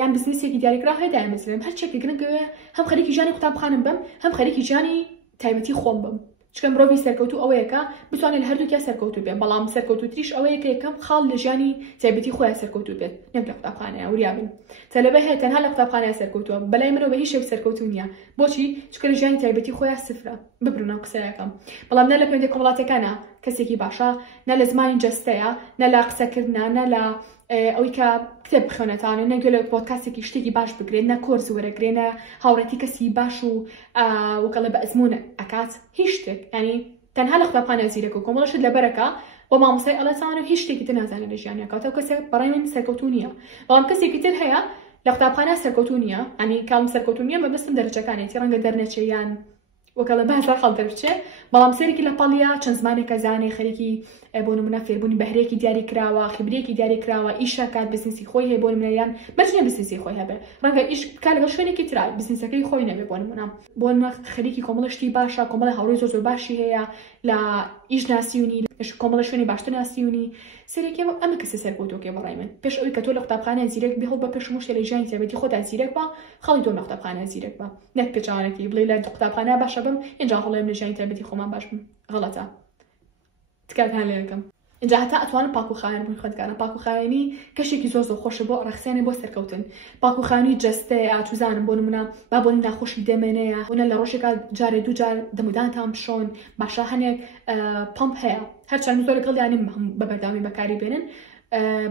یان بزنسێکی دیاریکرا هەیە دامەزرێم هەرچێکی گرنگەوە هەم خەریکی ژیانی قوتابخانم بم هەم خەریکی ژیانی تایبەتی خۆم بم چکە مرۆڤی سەرکەوتوو ئەوەیەکە بتوانێت لە هەردووکیا سەرکەوتوو بێت بەڵام سەرکەوتووتریش ئەوەیەکە یەکەم خاڵ لە ژیانی تایبەتی خۆیان سەرکەوتوو بێت نەک لە قوتابخانەیە وریابن تەلەبە هەیە تەنها لە قوتابخانەیە سەرکەوتووە بەلای منەوە بە هیچ شێوەیەک سەرکەوتوو نییە بۆچی چکە لە ژیانی تایبەتی خۆیان سفرە ببرونە قسەیەکەم بەڵام نە لە پێندێک کۆمەڵاتەکانە کەسێکی باشە نە لە زمانی جەستەیە نە لە قسەکردنە نە لە ئەوەی کە کتێب بخوێنێتانە نەگوێ لە پۆدکاستێکی شتێکی باش بگرێت نە کۆرس وەرەگرێت نە هاوڕێتی کەسی باش و وەکەڵێ بە ئەزمونە ئەکات هیچ شتێک ینی تەنها لە قوتابخانە زیرەک و کۆمەڵەشت لەبەرەکە بۆ مامۆستای ئەڵەتانە و هیچ شتێکی تر نازانێت لە ژیانیەکەوە کەسێک بەڕای من سەرکەوتوو نییە بەڵام کەسێکی تر هەیە لە قوتابخانە سەرکەوتوو نییە ئەنی کاڵم سەرکەوتوو نییە مەبەستم دەرەجەکانێتی ڕەنگە دەرنەچێ یان وەکەڵە باشە خەڵ دەرچێ بەڵام سەرێکی لە پەڵیا چەند زمانێکە زانێ خەریکی بۆ نمونە فێربوونی بەهرەیەکی دیاری کراوە خبرەیەکی دیاری کراوە ئیشە کات بزنسی خۆی هەیە بۆ نمونەیان بەچنە بزنسی خۆی هەبێ ڕەنگە ئیش کار لەگەڵ شوێنێکی ترا بزنسەکەی خۆی نەبێ بۆ نمونە بۆ خەریکی کۆمەڵشتی باشە کۆمەڵی هاوڕێی زۆر باشی هەیە لە ئیش ناسیونی کۆمەڵە شوێنی باشتر ناسیونی سەرێکی ئەمە کەسە سەرکەوتووکێ بەڕای من پێش ئەوەی کە تۆ لە قوتابخانە زیرەک بێ هەڵ بە پێش شتێ لە ژیانی تایبەتی خۆتا زیرەک بە خەڵی تۆ لە قوتابخانە زیرەک بە نەک پێچاوانێکی بڵێ لە قوتابخانە باشە بم اینجا هەڵێم لە ژیانی تایبەتی خۆمان باش بم غەڵەتە تکاتان لێ یەکەم اینجا هەتا ئەتوانم پاکوخاوێن بووین خۆتکارە پاکوخاوێنی کەشێکی زۆر زۆر خۆشە بۆ ڕەخسێنێ بۆ سەرکەوتن پاکوخاوێنی جەستەیە ئاتوزانم بۆ نمونە با بۆنی ناخۆشی دەمێنەیە هونە لە ڕۆژێکا جارێ دوو جار دەمودانتان بشۆن باشە هەنێک پەمپ هەیە هەرچەند زۆر لەگەڵ یانیم بە بەردامی بەکاری بێنن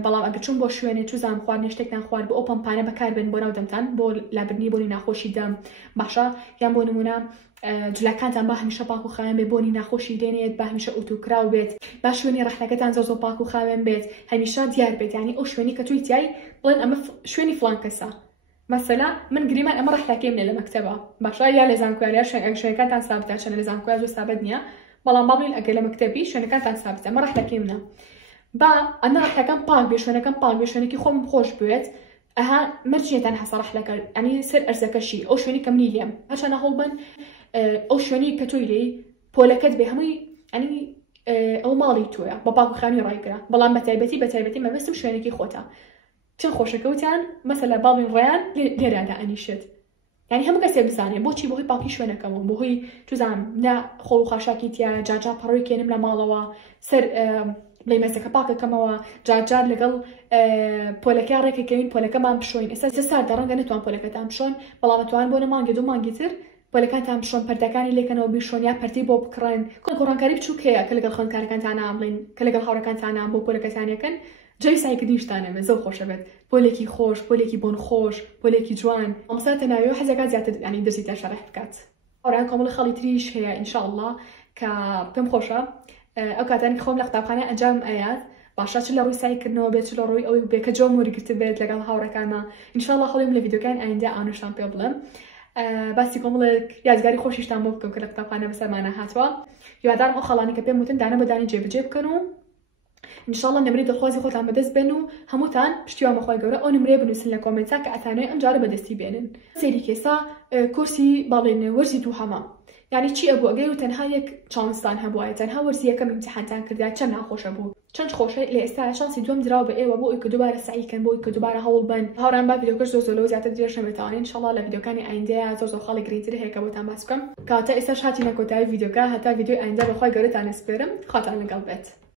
بەڵام ئەگە چوون بۆ شوێنێ چوزان خواردنی شتێکتان خوارد بۆ ئەو پەمپانە بەکاربێن بۆ ناو دەمتان بۆ لابردنی بۆنی ناخۆشی دەم باشە یان بۆ نمونە جلەکانتان با هەمیشە پاک و خاوێن بێت بۆنی ناخۆشی دێنێت با هەمیشە ئۆتوکراو بێت با شوێنی ڕەحلەکەتان زۆر زۆر پاک و خاوێن بێت هەمیشە دیار بێت ینی ئەو شوێنی کە توی تیای بڵێن ئەمە شوێنی فڵان کەسە مەسەلا من گریمان ئەمە ڕەحلەکەی منێ لە مەکتەبە باشە یا لە زانکۆیاریا شوێنەکانتان سابتە چەنە لە زانکۆیار زۆر سابت نییە بەڵام با بڵێن ئەگەر لە مەکتەبی شوێنەکانتان سابتە ئەمە ڕەحلەکەی منە با ئەمە ڕەحلەکەم پاک بێ شوێنەکەم پاک بێ شوێنێکی خۆم خۆش بێت ئەها مەرجێتان هەسە ڕەحلەکە ئەنی سەر ئەرزەکەشی ئەو شوێنی کە منی لێم هەرچەندە هەوڵ بن ئەو شوێنی کە تۆی لێی پۆلەکەت بێ هەمووی ئەنی ئەو ماڵی تۆیە بە پاکوخانی ڕایگرا بەڵام بەتایبەتی مەبەستم شوێنێکی خۆتە چەند خۆشەکەوتیان مەسەلا باڵین ڕێیان لێرادا ئەنیشت یعنی هەموو کەسێ بزانێ بۆچی بۆهۆی پاکی شوێنەکەمەوە بۆهۆی توزانم نە خۆڵ و خاشاکی تیا جاجا پەڕۆی کێنم لە ماڵەوە سەر بڵێ مەسەکە پاکەکەمەوە جارجار لەگەڵ پۆلەکە ڕێکەکەوین پۆلەکەمان بشۆین ئێستا سەردە ڕەنگە نتوان پۆلەکەتان بشۆن بەڵام ئەتوان بۆ نەمانگە دوو مانگی تر پۆلەکانتان بشۆن پەردەکانی لێکەنەوە بیشۆن یا پەرتی بۆ بکڕن گۆڕانکاری بچووک هەیە کە لەگەڵ خوێندکارەکانتانە بڵێن کە لەگەڵ هاوڕەکانتانە بۆ پۆلەکەتانەکەن جای سایکردنیشتانە بێت زۆر خۆشە بێت پۆلێکی خۆش پۆلێکی بۆن خۆش پۆلێکی جوان ئەمساتە ناوی و حەزەکات زیاتر ینی دەزیتە شەڕح بکات ئەوڕان کۆمەڵی خەڵی تریش هەیە ئینشاءالله کە پێم خۆشە ئەو کاتانی خۆم لە قوتابخانە ئەنجام ئەیات باشە چ لە ڕووی سایکردنەوە بێت چ لە ڕووی ئەوەی بێت کە جۆم وەرگرتر بێت لەگەڵ هاوڕەکانمە ئینشاءالله هەڵێم لە ڤیدیۆکان ئایندا ئاونشتان پێ بڵێم باسی کۆمەڵێک یادگاری خۆشیشتان بۆ بکەم کە لە قوتابخانە بەسەرمانە هاتووە هیوادارم ئەو خەڵانی کە پێم وتن دانە بەدانی جێبەجێ بکەن و ئینشاءالله نمرەی دڵخوازی خۆتان بەدەست بێن و هەمووتان پشتیوان بەخوای گەورە ئەو نمرەیە بنووسن لە کۆمنتە کە ئەتانەوێ ئەم جارە بەدەستی بێنن سەیری کێسا کورسی باڵێن وەرزی دووهەمە یعنی چی ئەبوو ئەگەی و تەنها یەک چانستان هەبووە تەنها وەرزی یەکەم ئیمتیحانتان کردیا چەند ناخۆشە بوو چەند خۆشە لە ئێستا شانسی دووەم دراوە بە ئێوە بۆ ئەوی کە دووبارە سعیکەن بۆ ئەوی کە دووبارە هەوڵ بن هاوڕان با ڤیدیۆکەش زۆر زۆر زیاتر درێژ نەبێتەوە ئینشاءالله لە ڤیدیۆکانی ئایندەیە زۆر زۆر خەڵی گرنگتر هەیە کە بۆتان باس بکەم کاتە ئێستاش هاتینە کۆتایی ڤیدیۆکە هەتا ڤیدیۆی ئایندە بەخوای گەورەتان ئەسپێرم خواتان لەگەڵ بێت